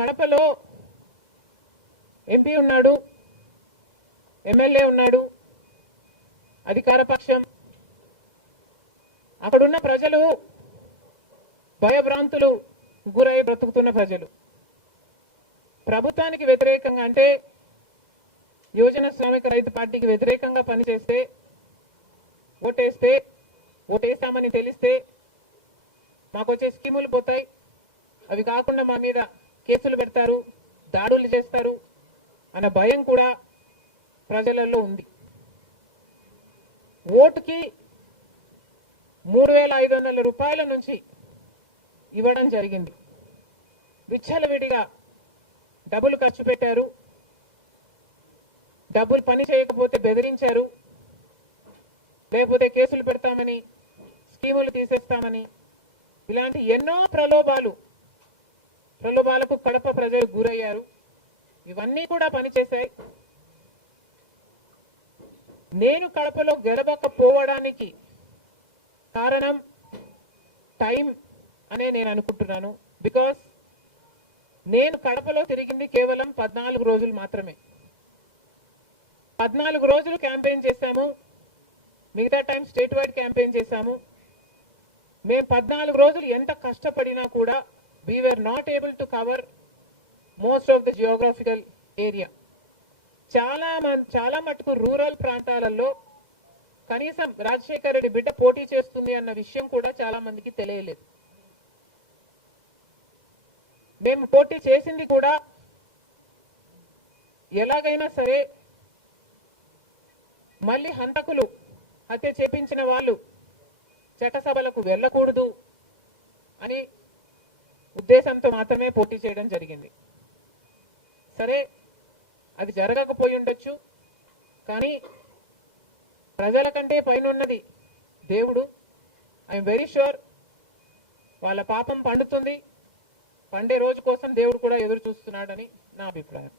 కడపలో ఎంపీ ఉన్నాడు, ఎమ్మెల్యే ఉన్నాడు, అధికార పక్షం. అక్కడున్న ప్రజలు భయభ్రాంతులు గురై బ్రతుకుతున్న ప్రజలు. ప్రభుత్వానికి వ్యతిరేకంగా అంటే యువజన శ్రామిక రైతు పార్టీకి వ్యతిరేకంగా పనిచేస్తే, ఓటేస్తామని తెలిస్తే మాకు వచ్చే స్కీములు పోతాయి, అవి కాకుండా మా మీద కేసులు పెడతారు, దాడులు చేస్తారు అన్న భయం కూడా ప్రజలలో ఉంది. ఓటుకి 3,500 రూపాయల నుంచి ఇవ్వడం జరిగింది. విచ్చలవిడిగా డబ్బులు ఖర్చు పెట్టారు, డబ్బులు పని చేయకపోతే బెదిరించారు, లేకపోతే కేసులు పెడతామని, స్కీములు తీసేస్తామని, ఇలాంటి ఎన్నో ప్రలోభాలకు కడప ప్రజలు గురయ్యారు. ఇవన్నీ కూడా పనిచేశాయి. నేను కడపలో గెలవకపోవడానికి కారణం టైం అనే నేను అనుకుంటున్నాను. బికాస్ నేను కడపలో తిరిగింది కేవలం 14 రోజులు మాత్రమే. 14 రోజులు క్యాంపెయిన్ చేశాము, మిగతా టైం స్టేట్ వైడ్ క్యాంపెయిన్ చేశాము. మేము 14 రోజులు ఎంత కష్టపడినా కూడా we were not able to cover most of the geographical area. చాలా మటుకు రూరల్ ప్రాంతాలలో కనీసం రాజశేఖర్ రెడ్డి బిడ్డ పోటీ చేస్తుంది అన్న విషయం కూడా చాలా మందికి తెలియలేదు. మేము పోటీ చేసింది కూడా ఎలాగైనా సరే మళ్ళీ హంతకులు, హత్య చేపించిన వాళ్ళు చట్టసభలకు వెళ్ళకూడదు అని ఉద్దేశంతో మాత్రమే పోటీ చేయడం జరిగింది. సరే, అది జరగకపోయి ఉండొచ్చు, కానీ ప్రజల కంటే పైనున్నది దేవుడు. ఐఎమ్ వెరీ షూర్ వాళ్ళ పాపం పండుతుంది, పండే రోజు కోసం దేవుడు కూడా ఎదురు చూస్తున్నాడని నా అభిప్రాయం.